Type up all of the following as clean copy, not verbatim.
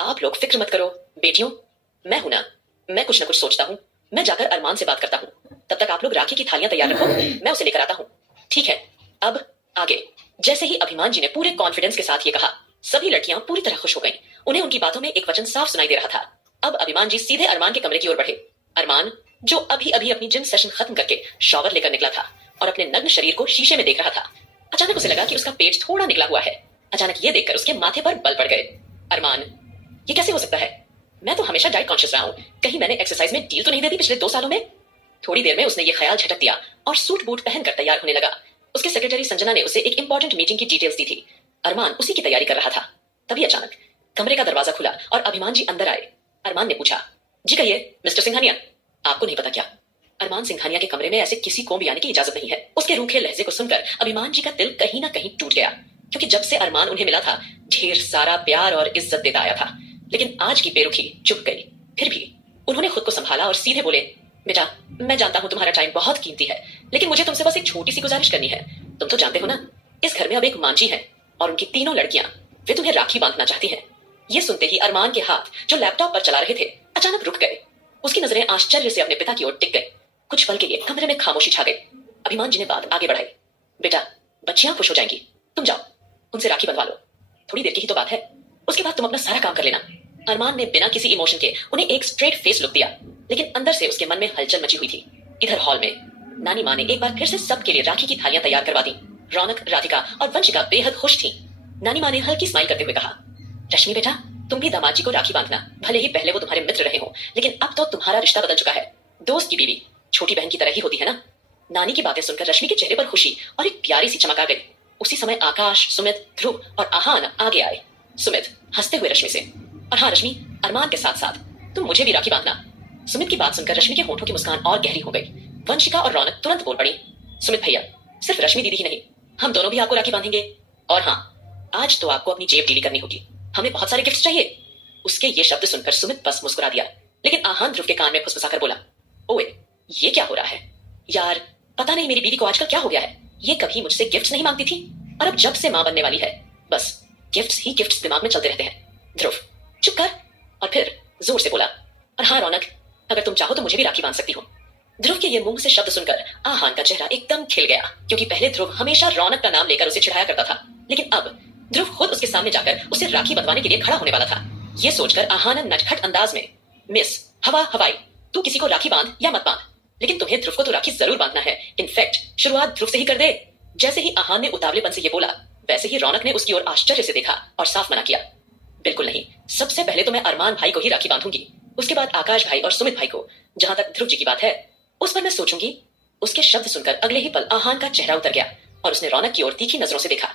आप लोग फिक्र मत करो बेटियों, मैं हूं ना। मैं कुछ ना कुछ सोचता हूँ। मैं जाकर अरमान से बात करता हूँ। तब तक आप लोग राखी की थालियां तैयार रखो, मैं उसे लेकर आता हूँ। ठीक है, अब आगे। जैसे ही अभिमान जी ने पूरे कॉन्फिडेंस के साथ ये कहा, सभी लड़कियां पूरी तरह खुश हो गईं। उन्हें उनकी बातों में एक वचन साफ सुनाई दे रहा था। अब अभिमान जी सीधे अरमान के कमरे की ओर बढ़े। अरमान, जो अभी अभी अपनी जिम सेशन खत्म करके शॉवर लेकर निकला था और अपने नग्न शरीर को शीशे में देख रहा था, अचानक उसे लगा कि उसका पेट थोड़ा निकला हुआ है। अचानक ये देखकर उसके माथे पर बल पड़ गए। अरमान, ये कैसे हो सकता है? मैं तो हमेशा डाइट कॉन्शियस रहा हूं, कहीं मैंने एक्सरसाइज में ढील तो नहीं दे दी पिछले 2 सालों में? थोड़ी देर में उसने ये ख्याल झटक दिया और सूट बूट पहनकर तैयार होने लगा। उसके सेक्रेटरी संजना ने उसे एक इंपॉर्टेंट मीटिंग की डिटेल्स दी थी। अरमान उसी की तैयारी कर रहा था। तभी अचानक कमरे का दरवाजा खुला और अभिमान जी अंदर आए। अरमान ने पूछा, जी कहिए मिस्टर सिंघानिया। आपको नहीं पता क्या? अरमान सिंघानिया के कमरे में ऐसे किसी को भी आने की इजाजत नहीं है। उसके रूखे लहजे को सुनकर अभिमान जी का दिल कहीं ना कहीं टूट गया, क्योंकि जब से अरमान उन्हें मिला था ढेर सारा प्यार और इज्जत देता आया था। लेकिन आज की बेरुखी चुप गई। फिर भी उन्होंने खुद को संभाला और सीधे बोले, बेटा, मैं जानता हूं तुम्हारा टाइम बहुत कीमती है, लेकिन मुझे तुमसे बस एक छोटी सी गुजारिश करनी है। तुम तो जानते हो ना, इस घर में अब एक मांझी है और उनकी 3 लड़कियां, वे तुम्हें राखी बांधना चाहती हैं। ये सुनते ही अरमान के हाथ जो लैपटॉप पर चला रहे थे अचानक रुक गए। उसकी नजरें आश्चर्य से अपने पिता की ओर टिक गई। कुछ पल के लिए कमरे में खामोशी छा गई। अभिमान जी ने बात आगे बढ़ाई, बेटा, बच्चियां खुश हो जाएंगी, तुम जाओ उनसे राखी बंधवा लो। थोड़ी देर की ही तो बात है, उसके बाद तुम अपना सारा काम कर लेना। अरमान ने बिना किसी इमोशन के उन्हें एक स्ट्रेट फेस लुक दिया, लेकिन अंदर से उसके मन में हलचल मची हुई थी। इधर हॉल में नानी माँ ने एक बार फिर से सबके लिए राखी की थालियां तैयार करवा दी। रौनक, राधिका और वंशिका बेहद खुश थी। नानी माँ ने हल्की स्माइल करते हुए कहा, रश्मि बेटा, तुम भी दामाद जी को राखी बांधना। भले ही पहले वो तुम्हारे मित्र रहे हो, लेकिन अब तो तुम्हारा रिश्ता बदल चुका है। दोस्त की बीवी छोटी बहन की तरह ही होती है ना। नानी की बातें सुनकर रश्मि के चेहरे पर खुशी और एक प्यारी सी चमक आ गई। उसी समय आकाश, सुमित, ध्रुव और आहान आगे आए। सुमित हंसते हुए रश्मि से, और हाँ रश्मि, अरमान के साथ साथ तुम मुझे भी राखी बांधना। सुमित की बात सुनकर रश्मि के होठों की मुस्कान और गहरी हो गई। वंशिका और रौनक तुरंत बोल पड़ी, सुमित भैया, सिर्फ रश्मि दीदी ही नहीं, हम दोनों भी आपको राखी बांधेंगे। और हाँ, आज तो आपको अपनी जेब ढीली करनी होगी, हमें बहुत सारे गिफ्ट चाहिए। उसके ये शब्द सुनकर सुमित बस मुस्कुरा दिया, लेकिन आहान ध्रुव के कान में फुसफुसाकर बोला, ओए, ये क्या हो रहा है यार? पता नहीं मेरी बीवी को आजकल क्या हो गया है। ये कभी मुझसे गिफ्ट्स नहीं मांगती थी, और अब जब से मां बनने वाली है, बस गिफ्ट्स ही गिफ्ट्स दिमाग में चलते रहते हैं। ध्रुव चुप कर। और फिर जोर से बोला, और हाँ रौनक, अगर तुम चाहो तो मुझे भी राखी बांध सकती हो। ध्रुव के ये मुंह से शब्द सुनकर आहान का चेहरा एकदम खिल गया, क्योंकि पहले ध्रुव हमेशा रौनक का नाम लेकर उसे चिढ़ाया करता था, लेकिन अब ध्रुव खुद उसके सामने जाकर उसे राखी बंधवाने के लिए खड़ा होने वाला था। ये सोचकर आहान नटखट अंदाज में, मिस हवा हवाई, तू किसी को राखी बांध या मत बांध, लेकिन तुम्हें ध्रुव को तो राखी जरूर बांधना है। इनफैक्ट शुरुआत ध्रुव से ही कर दे। जैसे ही आहान ने उतावलेपन से ये बोला, वैसे ही रौनक ने उसकी ओर आश्चर्य से देखा और साफ मना किया, बिल्कुल नहीं, सबसे पहले तो मैं अरमान भाई को ही राखी बांधूंगी, उसके बाद आकाश भाई और सुमित भाई को। जहां तक ध्रुव जी की बात है, उस पर मैं सोचूंगी। उसके शब्द सुनकर अगले ही पल आहान का चेहरा उतर गया और उसने रौनक की ओर तीखी नजरों से देखा।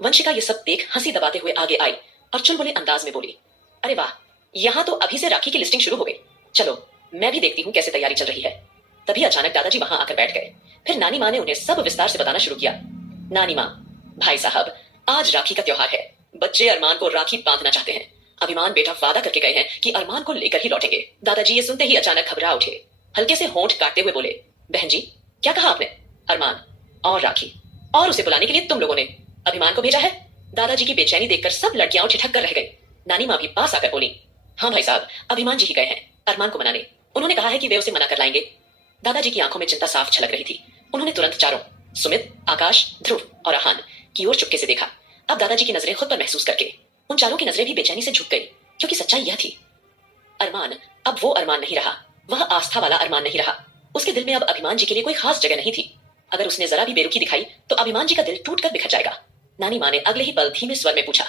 वंशिका ये सब देख हंसी दबाते हुए आगे आई और चुलबुले अंदाज में बोली, अरे वाह, यहाँ तो अभी से राखी की लिस्टिंग शुरू हो गई। चलो मैं भी देखती हूँ कैसे तैयारी चल रही है। तभी अचानक दादाजी वहां आकर बैठ गए। फिर नानी माँ ने उन्हें सब विस्तार से बताना शुरू किया। नानी माँ, भाई साहब, आज राखी का त्योहार है। बच्चे अरमान को राखी बांधना चाहते हैं। अभिमान बेटा वादा करके गए हैं कि अरमान को लेकर ही लौटेंगे। दादाजी ये सुनते ही अचानक घबरा उठे। हल्के से होंठ काटते हुए बोले, बहन जी, क्या कहा आपने? अरमान और राखी, और उसे बुलाने के लिए तुम लोगों ने अभिमान को भेजा है? दादाजी की बेचैनी देखकर सब लड़कियां ठिठक कर रह गई। नानी माँ भी पास आकर बोली, हाँ भाई साहब, अभिमान जी ही गए हैं अरमान को मनाने। उन्होंने कहा है कि वे उसे मना कर लाएंगे। दादाजी की आंखों में चिंता साफ झलक रही थी। उन्होंने तुरंत चारों, सुमित, आकाश, ध्रुव और आहान की ओर चुपके से देखा। अब दादाजी की नजरें खुद पर महसूस करके उन चारों की नजरें भी बेचैनी से झुक गई, क्योंकि सच्चाई यह थी, अरमान अब वो अरमान नहीं रहा। वह आस्था वाला अरमान नहीं रहा। उसके दिल में अब अभिमान जी के लिए कोई खास जगह नहीं थी। अगर उसने जरा भी बेरुखी दिखाई तो अभिमान जी का दिल टूट कर बिखर जाएगा। नानी माँ ने अगले ही पल धीमे स्वर में पूछा,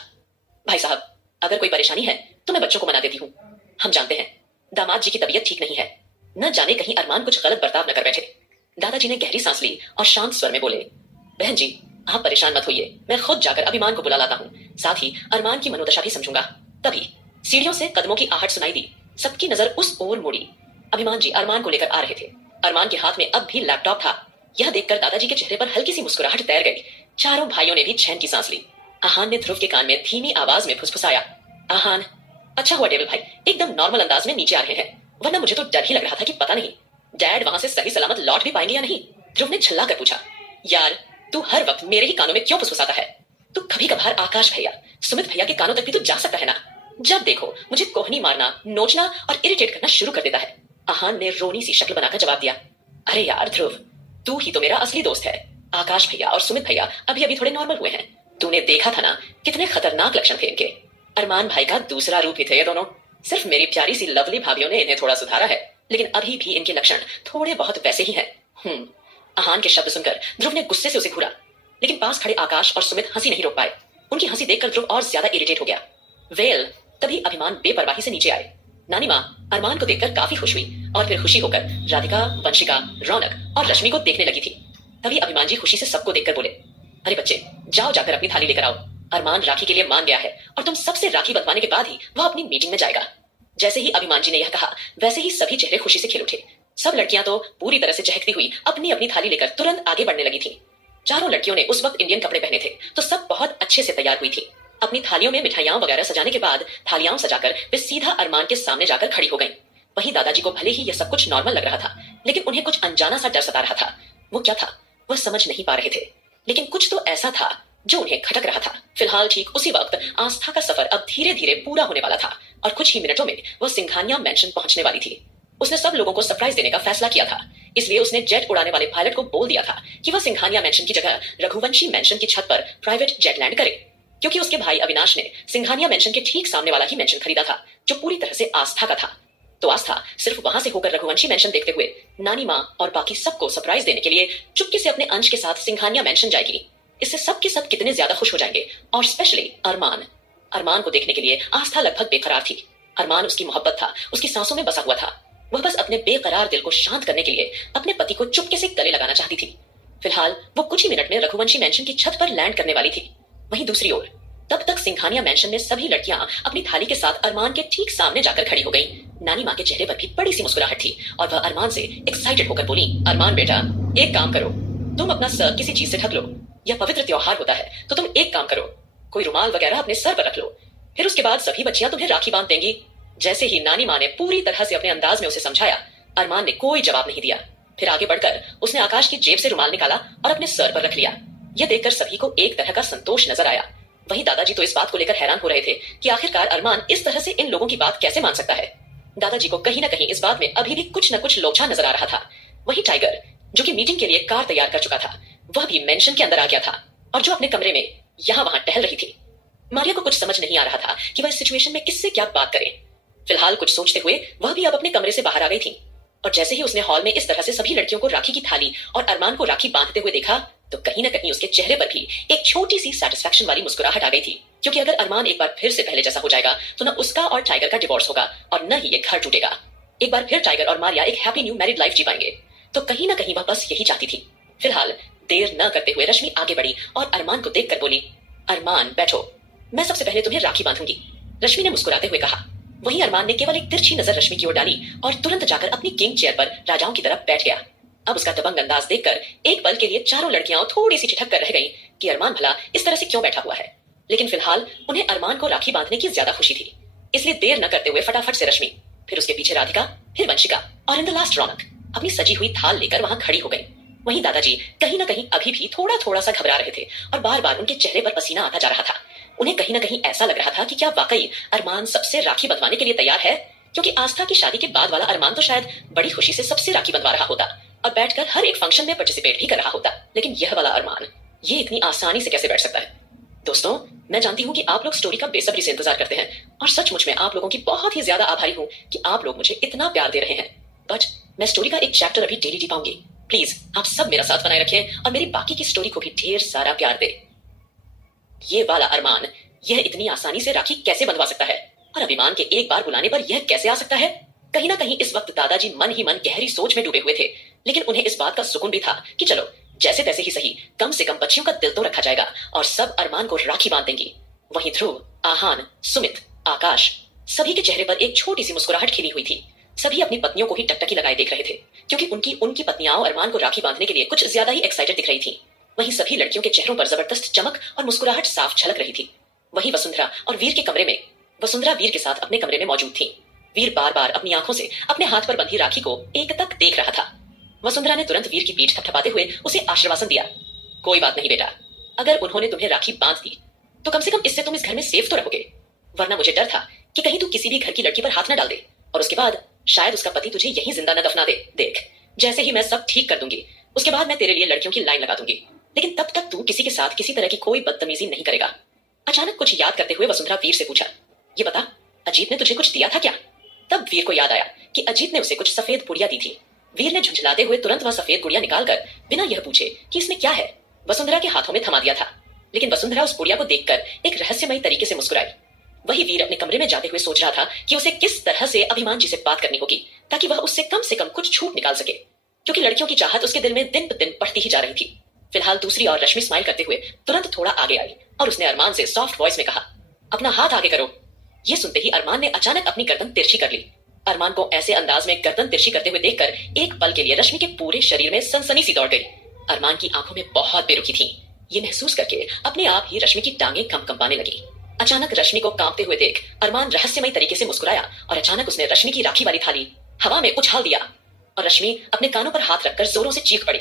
भाई साहब, अगर कोई परेशानी है तो मैं बच्चों को मना देती हूँ। हम जानते हैं दामाद जी की तबीयत ठीक नहीं है, न जाने कहीं अरमान कुछ गलत बर्ताव न कर बैठे। दादाजी ने गहरी सांस ली और शांत स्वर में बोले, बहन जी, आप परेशान मत होइए, मैं खुद जाकर अभिमान को बुला लाता हूँ, साथ ही अरमान की मनोदशा भी समझूंगा। तभी सीढ़ियों से कदमों की आहट सुनाई दी। सबकी नजर उस ओर मुड़ी। अभिमान जी अरमान को लेकर आ रहे थे। अरमान के हाथ में अब भी लैपटॉप था। यह देखकर दादाजी के चेहरे पर हल्की सी मुस्कुराहट तैर गई। चारों भाइयों ने भी चैन की सांस ली। आहान ने ध्रुव के कान में धीमी आवाज में फुसफुसाया, आहान, अच्छा हुआ डेविल भाई एकदम नॉर्मल अंदाज में नीचे आ रहे हैं, वरना मुझे तो डर ही लग रहा था कि पता नहीं डैड वहां से सही सलामत लौट भी पाएंगे या नहीं। ध्रुव ने झल्ला कर पूछा, यार तू हर वक्त मेरे ही कानों में क्यों फुसफुसाता है? तू कभी कभार आकाश भैया, सुमित भैया के कानों तक भी तो जा सकता है ना। जब देखो मुझे कोहनी मारना, नोचना और इरिटेट करना शुरू कर देता है। आहान ने रोनी सी शक्ल बनाकर जवाब दिया, अरे यार ध्रुव, तू ही तो मेरा असली दोस्त है। आकाश भैया और सुमित भैया अभी अभी थोड़े नॉर्मल हुए हैं। तूने देखा था ना कितने खतरनाक लक्षण थे इनके। अरमान भाई का दूसरा रूप ही थे ये दोनों। सिर्फ मेरी प्यारी सी लवली भाभीियों ने इन्हें थोड़ा सुधारा है, लेकिन अभी भी इनके लक्षण थोड़े बहुत वैसे ही हैं। आहान के शब्द सुनकर ध्रुव ने गुस्से से उसे घूरा, लेकिन पास खड़े आकाश और सुमित हंसी नहीं रोक पाए। उनकी हंसी देखकर ध्रुव और ज्यादा इरिटेट हो गया। वेल, तभी अभिमान बेपरवाही से नीचे आए। नानी माँ अरमान को देखकर काफी खुश हुई और फिर खुशी होकर राधिका, वंशिका, रौनक और रश्मि को देखने लगी थी। तभी अभिमान जी खुशी से सबको देखकर बोले, अरे बच्चे, जाओ जाकर अपनी थाली लेकर आओ। अरमान राखी के लिए मान गया है और तुम सबसे राखी बंधवाने के बाद ही वह अपनी मीटिंग में जाएगा। जैसे ही अभिमान जी ने यह कहा, वैसे ही सभी चेहरे खुशी से खिल उठे। सब लड़कियां तो पूरी तरह से चहकती हुई अपनी अपनी थाली लेकर तुरंत आगे बढ़ने लगी थी। चारों लड़कियों ने उस वक्त इंडियन कपड़े पहने थे, तो सब बहुत अच्छे से तैयार हुई थी। अपनी थालियों में मिठाइयां वगैरह सजाने के बाद थालियां सजाकर वे सीधा अरमान के सामने जाकर खड़ी हो गईं। वहीं दादाजी को भले ही यह सब कुछ नॉर्मल लग रहा था, लेकिन उन्हें कुछ अनजाना सा डर सता रहा था। वो क्या था वह समझ नहीं पा रहे थे, लेकिन कुछ तो ऐसा था जो उन्हें खटक रहा था। फिलहाल ठीक उसी वक्त आस्था का सफर अब धीरे धीरे पूरा होने वाला था और कुछ ही मिनटों में वह सिंघानिया मेंशन पहुंचने वाली थी। उसने सब लोगों को सरप्राइज देने का फैसला किया था, इसलिए उसने जेट उड़ाने वाले पायलट को बोल दिया था कि वह सिंघानिया मेंशन की जगह रघुवंशी मेंशन की छत पर प्राइवेट जेट लैंड करे, क्योंकि उसके भाई अविनाश ने सिंघानिया मेंशन के ठीक सामने वाला ही मेंशन खरीदा था, जो पूरी तरह से आस्था का था। तो आस्था सिर्फ वहां से होकर रघुवंशी मेंशन देखते हुए नानी माँ और बाकी सबको सरप्राइज देने के लिए चुपके से अपने अंश के साथ सिंघानिया मेंशन जाएगी। इससे सबके सब कितने ज्यादा खुश हो जाएंगे, और स्पेशली अरमान को देखने के लिए आस्था लगभग बेकरार थी। अरमान उसकी मोहब्बत था, उसकी सांसों में बसा हुआ था। वह बस अपने बेकरार दिल को शांत करने के लिए अपने पति को चुपके से गले लगाना चाहती थी। फिलहाल वो कुछ ही मिनट में रघुवंशी मेंशन की छत पर लैंड करने वाली थी। वहीं दूसरी ओर तब तक सिंघानिया मेंशन में सभी लड़कियां अपनी थाली के साथ अरमान के ठीक सामने जाकर खड़ी हो गईं। नानी माँ के चेहरे पर भी बड़ी सी मुस्कुराहट थी और वह अरमान से एक्साइटेड होकर बोली, अरमान बेटा, एक काम करो, तुम अपना सर किसी चीज से ढक लो। यह पवित्र त्योहार होता है, तो तुम एक काम करो, कोई रुमाल वगैरह अपने सर पर रख लो। फिर उसके बाद सभी बच्चियां तुम्हें राखी बांध देंगी। जैसे ही नानी माँ ने पूरी तरह से अपने अंदाज में उसे समझाया, अरमान ने कोई जवाब नहीं दिया। फिर आगे बढ़कर उसने आकाश की जेब से रुमाल निकाला और अपने सर पर रख लिया। यह देखकर सभी को एक तरह का संतोष नजर आया। वहीं दादाजी तो इस बात को लेकर हैरान हो रहे थे कि आखिरकार अरमान इस तरह से इन लोगों की बात कैसे मान सकता है। दादाजी को कहीं ना कहीं इस बात में अभी भी कुछ न कुछ लोचा नजर आ रहा था। वहीं टाइगर, जो कि मीटिंग के लिए कार तैयार कर चुका था, वह भी मेंशन के अंदर आ गया था और जो अपने कमरे में यहां वहां टहल रही थी। मारिया को कुछ समझ नहीं आ रहा था कि वह इस सिचुएशन में किससे क्या बात करे। फिलहाल कुछ सोचते हुए वह भी अब अपने कमरे से बाहर आ गई थी, और जैसे ही उसने हॉल में इस तरह से सभी लड़कियों को राखी की थाली और अरमान को राखी बांधते हुए देखा, तो कहीं ना कहीं उसके चेहरे पर भी एक छोटी सी सेटिस्फैक्शन वाली मुस्कुराहट आ गई थी, क्योंकि अगर अरमान एक बार फिर से पहले जैसा हो जाएगा तो न उसका और टाइगर का डिवोर्स होगा और न ही ये घर टूटेगा। एक बार फिर टाइगर और मारिया एक हैप्पी न्यू मैरिड लाइफ जी पाएंगे। तो कहीं ना कहीं वह बस यही चाहती थी। फिलहाल देर न करते हुए रश्मि आगे बढ़ी और अरमान को देखकर बोली, अरमान बैठो, मैं सबसे पहले तुम्हें राखी बांधूंगी। रश्मि ने मुस्कुराते हुए कहा। वहीं अरमान ने केवल एक तिरछी नजर रश्मि की ओर डाली और तुरंत जाकर अपनी किंग चेयर पर राजाओं की तरफ बैठ गया। अब उसका दबंग अंदाज देखकर एक पल के लिए चारों लड़कियां थोड़ी सी ठिठक कर रह गईं कि अरमान भला इस तरह से क्यों बैठा हुआ है। लेकिन फिलहाल उन्हें अरमान को राखी बांधने की ज्यादा खुशी थी, इसलिए देर न करते हुए फटाफट से रश्मि, फिर उसके पीछे राधिका, फिर वंशिका और इन द लास्ट रौनक अपनी सजी हुई थाल लेकर वहां खड़ी हो गई। वहीं दादाजी कहीं ना कहीं अभी भी थोड़ा थोड़ा सा घबरा रहे थे और बार बार उनके चेहरे पर पसीना आता जा रहा था। उन्हें कहीं ना कहीं ऐसा लग रहा था कि क्या वाकई अरमान सबसे राखी बंधवाने के लिए तैयार है, क्योंकि आस्था की शादी के बाद वाला अरमान तो शायद बड़ी खुशी से सबसे राखी बंधवा रहा होता और बैठकर हर एक फंक्शन में पार्टिसिपेट भी कर रहा होता। लेकिन यह वाला अरमान ये इतनी आसानी से कैसे बैठ सकता है? दोस्तों, मैं जानती हूँ कि आप लोग स्टोरी का बेसब्री से इंतजार करते हैं और सचमुच में आप लोगों की बहुत ही ज्यादा आभारी हूँ कि आप लोग मुझे इतना प्यार दे रहे हैं। बट मैं स्टोरी का एक चैप्टर अभी डेली पाऊंगी। प्लीज आप सब मेरा साथ बनाए रखें और मेरी बाकी की स्टोरी को भी ढेर सारा प्यार दे। ये वाला अरमान यह इतनी आसानी से राखी कैसे बंधवा सकता है और अभिमान के एक बार बुलाने पर यह कैसे आ सकता है? कहीं ना कहीं इस वक्त दादाजी मन ही मन गहरी सोच में डूबे हुए थे, लेकिन उन्हें इस बात का सुकून भी था कि चलो जैसे तैसे ही सही, कम से कम बच्चियों का दिल तो रखा जाएगा और सब अरमान को राखी बांध देंगी। वहीं ध्रुव, आहान, सुमित, आकाश सभी के चेहरे पर एक छोटी सी मुस्कुराहट खिली हुई थी। सभी अपनी पत्नियों को ही टकटकी लगाए देख रहे थे, क्योंकि उनकी पत्नियां अरमान को राखी बांधने के लिए कुछ ज्यादा ही एक्साइटेड दिख रही थी। वहीं सभी लड़कियों के चेहरों पर जबरदस्त चमक और मुस्कुराहट साफ झलक रही थी। वहीं वसुंधरा और वीर के कमरे में, वसुंधरा वीर के साथ अपने कमरे में मौजूद थी। वीर बार बार अपनी आंखों से अपने हाथ पर बंधी राखी को एक तक देख रहा था। वसुंधरा ने तुरंत वीर की पीठ थपथपाते हुए उसे आश्वासन दिया, कोई बात नहीं बेटा, अगर उन्होंने तुम्हें राखी बांध दी तो कम से कम इससे तुम इस घर में सेफ तो रहोगे, वरना मुझे डर था कि कहीं तू किसी भी घर की लड़की पर हाथ न डाल दे और उसके बाद शायद उसका पति तुझे यहीं जिंदा न दफना दे। देख, जैसे ही मैं सब ठीक कर दूंगी उसके बाद मैं तेरे लिए लड़कियों की लाइन लगा दूंगी, लेकिन तब तक तू किसी के साथ किसी तरह की कोई बदतमीजी नहीं करेगा। अचानक कुछ याद करते हुए वसुंधरा वीर से पूछा, ये बता, अजीत ने तुझे कुछ दिया था क्या? तब वीर को याद आया कि अजीत ने उसे कुछ सफेद गुड़िया दी थी। वीर ने झुंझलाते हुए तुरंत वह सफेद गुड़िया निकालकर बिना यह पूछे कि इसमें क्या है वसुंधरा के हाथों में थमा दिया था। लेकिन वसुंधरा उस गुड़िया को देखकर एक रहस्यमयी तरीके से मुस्कुराई। वही वीर अपने कमरे में जाते हुए सोच रहा था कि उसे किस तरह से अभिमान जी से बात करनी होगी ताकि वह उससे कम से कम कुछ छूट निकाल सके, क्योंकि लड़कियों की चाहत उसके दिल में दिन ब दिन बढ़ती ही जा रही थी। फिलहाल दूसरी ओर रश्मि स्माइल करते हुए तुरंत थोड़ा आगे आई और उसने अरमान से सॉफ्ट वॉइस में कहा, अपना हाथ आगे करो। ये सुनते ही अरमान ने अचानक अपनी गर्दन तिरछी कर ली। अरमान को ऐसे अंदाज में गर्दन तिरछी करते हुए देखकर एक पल के लिए रश्मि के पूरे शरीर में सनसनी सी दौड़ गई। अरमान की आंखों में बहुत बेरुखी थी। ये महसूस करके अपने आप ही रश्मि की टांगें कंपाने लगी। अचानक रश्मि को कांपते हुए देख अरमान रहस्यमयी तरीके से मुस्कुराया और अचानक उसने रश्मि की राखी वाली थाली हवा में उछाल दिया और रश्मि अपने कानों पर हाथ रखकर जोरों से चीख पड़ी।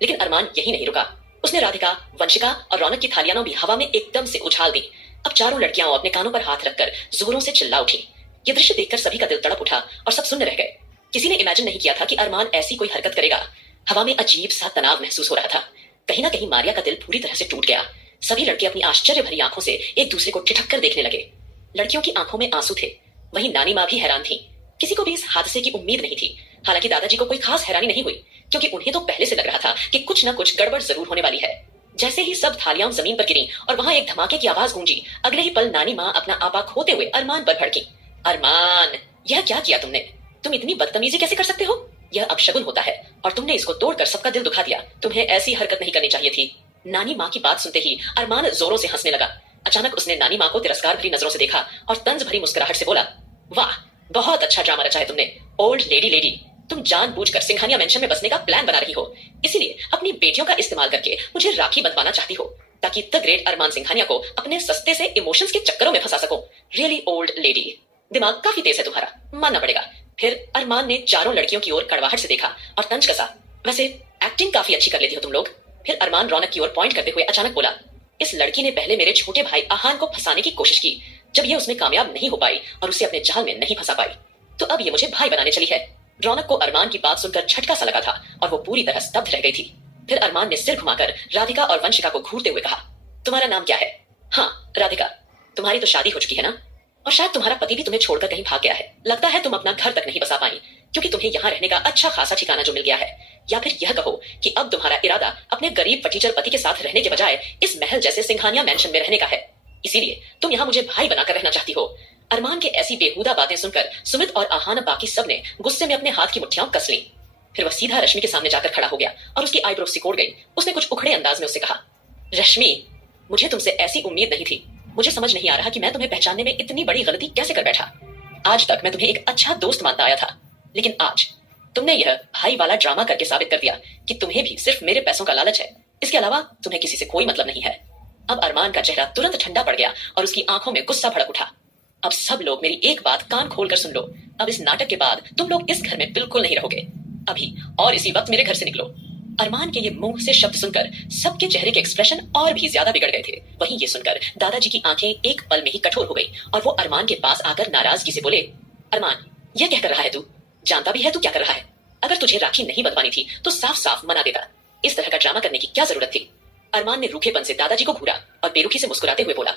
लेकिन अरमान यही नहीं रुका। उसने राधिका, वंशिका और रौनक की थालियां भी हवा में एकदम से उछाल दी। अब चारों लड़कियां अपने कानों पर हाथ रखकर जोरों से चिल्ला उठी। ये दृश्य देखकर सभी का दिल तड़प उठा और सब सुन्न रह गए। किसी ने इमेजिन नहीं किया था कि अरमान ऐसी कोई हरकत करेगा। हवा में अजीब सा तनाव महसूस हो रहा था। कहीं ना कहीं मारिया का दिल पूरी तरह से टूट गया। सभी लड़के अपनी आश्चर्य भरी आंखों से एक दूसरे को ठिठक कर देखने लगे। लड़कियों की आंखों में आंसू थे। वहीं नानी माँ भी हैरान थी। किसी को भी इस हादसे की उम्मीद नहीं थी। हालांकि दादाजी को कोई खास हैरानी नहीं हुई, क्योंकि उन्हें तो पहले से लग रहा था कि कुछ ना कुछ गड़बड़ जरूर होने वाली है। जैसे ही सब थालियां जमीन पर गिरी और वहां एक धमाके की आवाज गूंजी, अगले ही पल नानी माँ अपना आपा खोते हुए अरमान पर भड़की। अरमान, यह क्या किया तुमने? तुम इतनी बदतमीजी कैसे कर सकते हो? यह अपशगुन होता है और तुमने इसको तोड़कर सबका दिल दुखा दिया। तुम्हें ऐसी हरकत नहीं करनी चाहिए थी। नानी माँ की बात सुनते ही अरमान जोरों से हंसने लगा। अचानक उसने नानी माँ को तिरस्कार भरी नजरों से देखा और तंज भरी मुस्कुराहट से बोला, वाह, बहुत अच्छा ड्रामा रचा है तुमने। ओल्ड लेडी, तुम जानबूझकर सिंघानिया मेंशन में बसने का प्लान बना रही हो। इसीलिए अपनी बेटियों का इस्तेमाल करके मुझे राखी बंधवाना चाहती हो ताकि द ग्रेट अरमान सिंघानिया को अपने सस्ते से इमोशंस के चक्करों में फंसा सको। रियली ओल्ड लेडी, दिमाग काफी तेज है तुम्हारा, मानना पड़ेगा। फिर अरमान ने चारों लड़कियों की ओर कड़वाहट से देखा और तंज कसा, वैसे एक्टिंग काफी अच्छी कर लेती हो तुम लोग। फिर अरमान रौनक की ओर पॉइंट करते हुए अचानक बोला, इस लड़की ने पहले मेरे छोटे भाई आहान को फंसाने की कोशिश की। जब ये उसमें कामयाब नहीं हो पाई और उसे अपने जाल में नहीं फंसा पाई, तो अब ये मुझे भाई बनाने चली है। रौनक को अरमान की बात सुनकर झटका सा लगा था और वो पूरी तरह स्तब्ध रह गई थी। फिर अरमान ने सिर घुमाकर राधिका और वंशिका को घूरते हुए कहा, तुम्हारा नाम क्या है? हाँ राधिका, तुम्हारी तो शादी हो चुकी है ना, और शायद तुम्हारा पति भी तुम्हें छोड़कर कहीं भाग गया है। लगता है तुम अपना घर तक नहीं बसा पाई, क्योंकि तुम्हें यहाँ रहने का अच्छा खासा ठिकाना जो मिल गया है। या फिर यह कहो कि अब तुम्हारा इरादा अपने गरीब फटीचर पति के साथ रहने के बजाय इस महल जैसे सिंघानिया मेंशन में रहने का है। इसीलिए तुम यहाँ मुझे भाई बनाकर रहना चाहती हो। अरमान के ऐसी बेहुदा बातें सुनकर सुमित और आहान बाकी सब ने गुस्से में अपने हाथ की मुट्ठियां कस ली। फिर वह सीधा रश्मि के सामने जाकर खड़ा हो गया और उसकी आईब्रो सिकोड़ गई। उसने कुछ उखड़े अंदाज में उससे कहा, रश्मि, मुझे तुमसे ऐसी उम्मीद नहीं थी। मुझे समझ नहीं आ रहा कि मैं तुम्हें पहचानने में इतनी बड़ी गलती कैसे कर बैठा। आज तक मैं तुम्हें एक अच्छा दोस्त मानता आया था, लेकिन आज तुमने यह भाई वाला ड्रामा करके साबित कर दिया कि तुम्हें भी सिर्फ मेरे पैसों का लालच है। इसके अलावा तुम्हें किसी से कोई मतलब नहीं है। अब अरमान का चेहरा तुरंत ठंडा पड़ गया और उसकी आंखों में गुस्सा भड़क उठा। अब सब लोग मेरी एक बात कान खोलकर सुन लो। अब इस नाटक के बाद तुम लोग इस घर में बिल्कुल नहीं रहोगे। अभी और इसी वक्त मेरे घर से निकलो। अरमान के ये मुंह से शब्द सुनकर सबके चेहरे के एक्सप्रेशन और भी ज्यादा बिगड़ गए थे। वहीं ये सुनकर दादाजी की आंखें एक पल में ही कठोर हो गई और वो अरमान के पास आकर नाराजगी से बोले, अरमान, यह क्या कर रहा है तू? जानता भी है तू क्या कर रहा है? अगर तुझे राखी नहीं बंधवानी थी तो साफ साफ मना देता। इस तरह का ड्रामा करने की क्या जरूरत थी? अरमान ने रूखेपन से दादाजी को घूरा और बेरुखी से मुस्कुराते हुए बोला,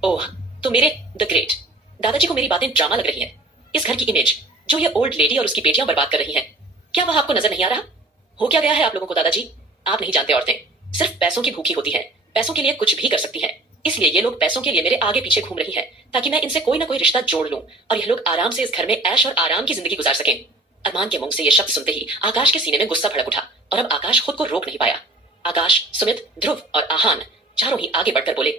ओह, तो मेरे द ग्रेट दादाजी को मेरी बातें ड्रामा लग रही हैं। इस घर की इमेज जो ये ओल्ड लेडी और उसकी बेटियां बर्बाद कर रही हैं, क्या वह आपको नजर नहीं आ रहा? हो क्या गया है आप लोगों को दादाजी? आप नहीं जानते औरतें सिर्फ पैसों की भूखी होती हैं, पैसों के लिए कुछ भी कर सकती हैं। इसलिए ये लोग पैसों के लिए मेरे आगे पीछे घूम रही हैं ताकि मैं इनसे कोई ना कोई रिश्ता जोड़ लूं और ये लोग आराम से इस घर में ऐश और आराम की जिंदगी गुजार सकें। अरमान के मुंह से ये शब्द सुनते ही आकाश के सीने में गुस्सा भड़क उठा और अब आकाश खुद को रोक नहीं पाया। आकाश, सुमित, ध्रुव और आहान चारों ही आगे बढ़कर बोले,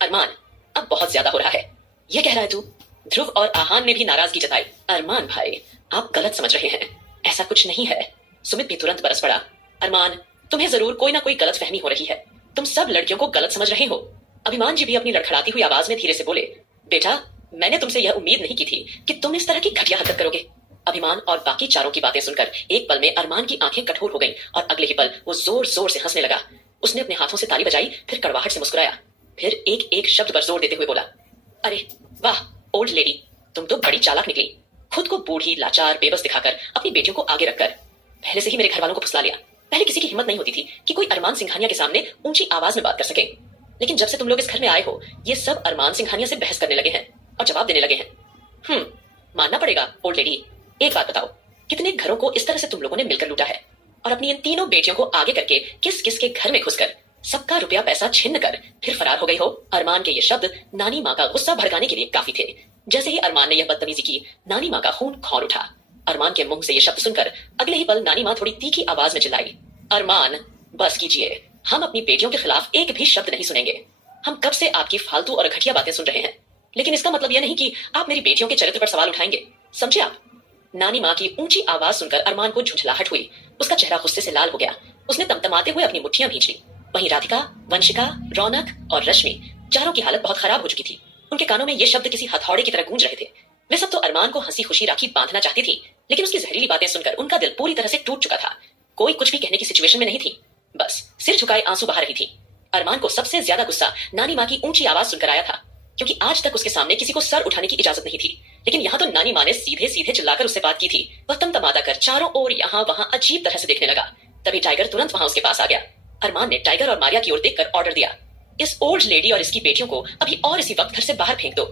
अरमान, अब बहुत ज्यादा हो रहा है। ये कह रहा है तू? ध्रुव और आहान ने भी नाराजगी जताई। अरमान भाई, आप गलत समझ रहे हैं, ऐसा कुछ नहीं है। सुमित भी तुरंत बरस पड़ा, अरमान, तुम्हें जरूर कोई ना कोई गलत फहमी हो रही है। तुम सब लड़कियों को गलत समझ रहे हो। अभिमान जी भी अपनी लड़खड़ाती हुई आवाज में धीरे से बोले, बेटा, मैंने तुमसे यह उम्मीद नहीं की थी कि तुम इस तरह की घटिया हरकत करोगे। अभिमान और बाकी चारों की बातें सुनकर एक पल में अरमान की आंखें कठोर हो गईं और अगले ही पल वो जोर जोर से हंसने लगा। उसने अपने हाथों से ताली बजाई, फिर कड़वाहट से मुस्कुराया, फिर एक एक शब्द पर जोर देते हुए बोला, अरे वाह ओल्ड लेडी, तुम तो बड़ी चालाक निकली, खुद को बूढ़ी लाचार बेबस दिखाकर अपनी बेटियों को आगे रखकर पहले से ही मेरे घर वालों को फुसला लिया। पहले किसी की हिम्मत नहीं होती थी कि कोई अरमान सिंघानिया के सामने ऊंची आवाज में बात कर सके, लेकिन जब से तुम लोग इस घर में आए हो ये सब अरमान सिंघानिया से बहस करने लगे हैं और जवाब देने लगे हैं। मानना पड़ेगा ओल्ड लेडी। एक बात बताओ, कितने घरों को इस तरह से तुम लोगों ने मिलकर लूटा है और अपनी इन तीनों बेटियों को आगे करके किस किस के घर में घुसकर सबका रुपया पैसा छिन्न कर फिर फरार हो गई हो। अरमान के ये शब्द नानी माँ का गुस्सा भड़काने के लिए काफी थे। जैसे ही अरमान ने यह बदतमीजी की, नानी माँ का खून खौल उठा। अरमान के मुंह से ये शब्द सुनकर अगले ही पल नानी माँ थोड़ी तीखी आवाज में चिल्लाई, अरमान बस कीजिए, हम अपनी बेटियों के खिलाफ एक भी शब्द नहीं सुनेंगे। हम कब से आपकी फालतू और घटिया बातें सुन रहे हैं, लेकिन इसका मतलब यह नहीं कि आप मेरी बेटियों के चरित्र पर सवाल उठाएंगे, समझे आप। नानी माँ की ऊंची आवाज सुनकर अरमान को झुंझलाहट हुई। उसका चेहरा गुस्से से लाल हो गया। उसने तमतमाते हुए अपनी मुट्ठियां भींच ली। वहीं राधिका, वंशिका, रौनक और रश्मि चारों की हालत बहुत खराब हो चुकी थी। उनके कानों में ये शब्द किसी हथौड़े की तरह गूंज रहे थे। वे सब तो अरमान को हंसी खुशी राखी बांधना चाहती थी, लेकिन उसकी जहरीली बातें सुनकर उनका दिल पूरी तरह से टूट चुका था। कोई कुछ भी कहने की सिचुएशन में नहीं थी, बस सिर झुकाए आंसू बहा रही थी। अरमान को सबसे ज्यादा गुस्सा नानी माँ की ऊंची आवाज सुनकर आया था, क्योंकि आज तक उसके सामने किसी को सर उठाने की इजाजत नहीं थी, लेकिन यहाँ तो नानी माँ ने सीधे सीधे चिल्लाकर उससे बात की थी। वह तमतमाता कर चारों ओर यहाँ वहाँ अजीब तरह से देखने लगा। तभी टाइगर तुरंत वहां उसके पास आ गया। अरमान ने टाइगर और मारिया की ओर देखकर ऑर्डर दिया, इस ओल्ड लेडी और इसकी बेटियों को अभी और इसी वक्त घर से बाहर फेंक दो।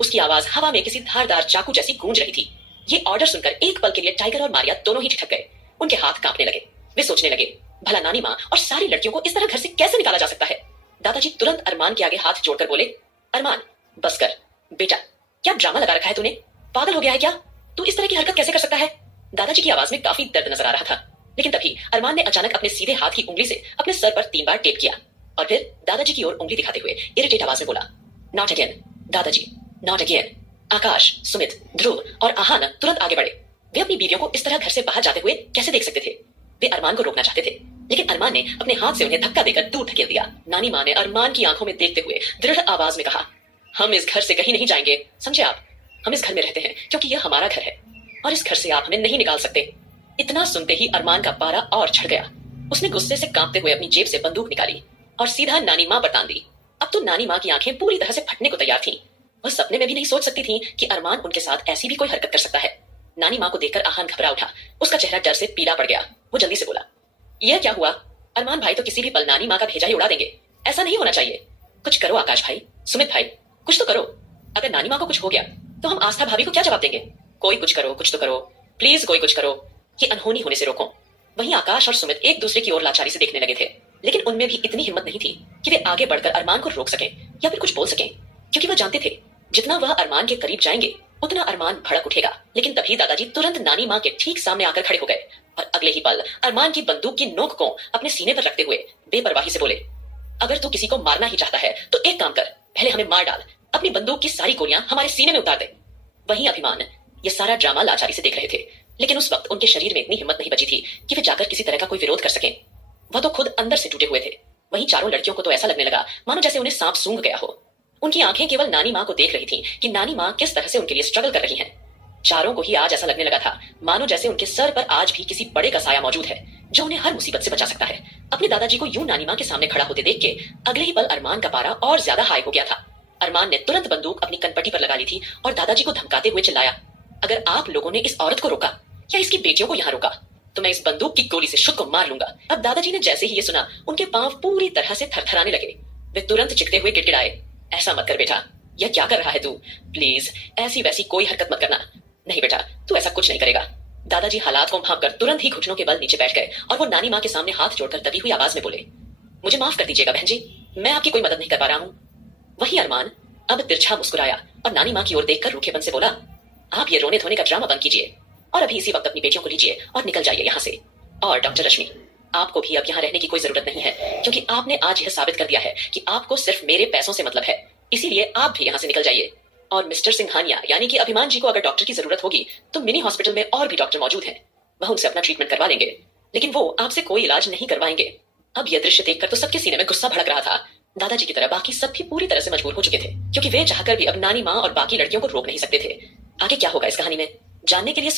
उसकी आवाज हवा में किसी धारदार चाकू जैसी गूंज रही थी। ये ऑर्डर सुनकर एक पल के लिए टाइगर और मारिया दोनों ही ठिठक गए। उनके हाथ कांपने लगे। वे सोचने लगे, भला नानी माँ और सारी लड़कियों को इस तरह घर से कैसे निकाला जा सकता है। दादाजी तुरंत अरमान के आगे हाथ जोड़कर बोले, अरमान बस कर बेटा, क्या ड्रामा लगा रखा है तूने, पागल हो गया है क्या, तू इस तरह की हरकत कैसे कर सकता है। दादाजी की आवाज में काफी दर्द नजर आ रहा था, लेकिन तभी अरमान ने अचानक अपने सीधे हाथ की उंगली से अपने सर पर 3 बार टेप किया और फिर दादाजी की ओर उंगली दिखाते हुए इरिटेट आवाज में बोला, नॉट अगेन दादाजी, नॉट अगेन। आकाश, सुमित, ध्रुव और आहान तुरंत आगे बढ़े। वे अपनी बीवियों को इस तरह घर से बाहर जाते हुए कैसे देख सकते थे। वे अरमान को रोकना चाहते थे, लेकिन अरमान ने अपने हाथ से उन्हें धक्का देकर दूर धकेल दिया। नानी माँ ने अरमान की आंखों में देखते हुए दृढ़ आवाज में कहा, हम इस घर से कहीं नहीं जाएंगे, समझे आप। हम इस घर में रहते हैं क्योंकि यह हमारा घर है और इस घर से आप हमें नहीं निकाल सकते। इतना सुनते ही अरमान का पारा और चढ़ गया। उसने गुस्से से कांपते हुए अपनी जेब से बंदूक निकाली और सीधा नानी माँ पर तान दी। अब तो नानी माँ की आंखें पूरी तरह से फटने को तैयार थीं। वह सपने में भी नहीं सोच सकती थी कि अरमान उनके साथ ऐसी भी कोई हरकत कर सकता है। नानी माँ को देखकर आहान घबरा उठा। उसका चेहरा डर से पीला पड़ गया। वो जल्दी से बोला, यह क्या हुआ, अरमान भाई तो किसी भी पल नानी माँ का भेजा ही उड़ा देंगे, ऐसा नहीं होना चाहिए। कुछ करो आकाश भाई, सुमित भाई, कुछ तो करो। अगर नानी माँ को कुछ हो गया तो हम आस्था भाभी को क्या जवाब देंगे। कोई कुछ करो, कुछ तो करो प्लीज, कोई कुछ करो, ये अनहोनी होने से रोको। वहीं आकाश और सुमित एक दूसरे की ओर लाचारी से देखने लगे थे, लेकिन उनमें भी इतनी हिम्मत नहीं थी कि वे आगे बढ़कर अरमान को रोक सकें या फिर कुछ बोल सकें, क्योंकि वह जानते थे जितना वह अरमान के करीब जाएंगे उतना अरमान भड़क उठेगा। लेकिन तभी दादाजी तुरंत नानी माँ के ठीक सामने आकर खड़े हो गए और अगले ही पल अरमान की बंदूक की नोक को अपने सीने पर रखते हुए बेपरवाही से बोले, अगर तू किसी को मारना ही चाहता है तो एक काम कर, पहले हमें मार डाल, अपनी बंदूक की सारी गोलियां हमारे सीने में उतार दे। वहीं अभिमान ये सारा ड्रामा लाचारी से देख रहे थे, लेकिन उस वक्त उनके शरीर में इतनी हिम्मत नहीं बची थी कि वे जाकर किसी तरह का कोई विरोध कर सकें। वह तो खुद अंदर से टूटे हुए थे। वहीं चारों लड़कियों को तो ऐसा लगने लगा मानो जैसे उन्हें सांप सूंघ गया हो। उनकी आंखें केवल नानी माँ को देख रही थी कि नानी माँ किस तरह से उनके लिए स्ट्रगल कर रही हैं। चारों को ही आज ऐसा लगने लगा था मानो जैसे उनके सर पर आज भी किसी बड़े का साया मौजूद है जो उन्हें हर मुसीबत से बचा सकता है। अपने दादाजी को यूं नानी माँ के सामने खड़ा होते देख के अगले ही पल अरमान का पारा और ज्यादा हाई हो गया था। अरमान ने तुरंत बंदूक अपनी कनपट्टी पर लगा ली थी और दादाजी को धमकाते हुए चिल्लाया, अगर आप लोगों ने इस औरत को रोका या इसकी बेटियों को यहाँ रोका तो मैं इस बंदूक की गोली से खुद को मार लूंगा। अब दादाजी ने जैसे ही ये सुना उनके पांव पूरी तरह से थरथराने लगे। वे तुरंत चिखते हुए गिड़गिड़ाए, ऐसा मत कर बेटा, यह क्या कर रहा है तू, प्लीज ऐसी वैसी कोई हरकत मत करना। नहीं बेटा, तू ऐसा कुछ नहीं करेगा। दादाजी हालात को भांपकर तुरंत ही घुटनों के बल नीचे बैठ गए और वो नानी माँ के सामने हाथ जोड़कर दबी हुई आवाज में बोले, मुझे माफ कर दीजिएगा बहन जी, मैं आपकी कोई मदद नहीं कर पा रहा हूँ। वहीं अरमान अब तिरछा मुस्कुराया और नानी माँ की ओर देखकर रूखेपन से बोला, आप ये रोने धोने का ड्रामा बंद कीजिए और अभी इसी वक्त अपनी बेटियों को लीजिए और निकल जाइए यहाँ से। और डॉक्टर रश्मि, आपको भी अब यहाँ रहने की कोई जरूरत नहीं है, क्योंकि आपने आज यह साबित कर दिया है कि आपको सिर्फ मेरे पैसों से मतलब है, इसीलिए आप भी यहाँ से निकल जाइए। और मिस्टर सिंघानिया यानी कि अभिमान जी को अगर डॉक्टर की जरूरत होगी तो मिनी हॉस्पिटल में और भी डॉक्टर मौजूद हैं, वह उनसे अपना ट्रीटमेंट करवा लेंगे, लेकिन वो आपसे कोई इलाज नहीं करवाएंगे। अब यह दृश्य देखकर तो सबके सीने में गुस्सा भड़क रहा था। दादाजी की तरह बाकी सब भी पूरी तरह से मजबूर हो चुके थे, क्योंकि वे चाहकर भी अब नानी माँ और बाकी लड़कियों को रोक नहीं सकते थे। आगे क्या होगा इस कहानी में जानने के लिए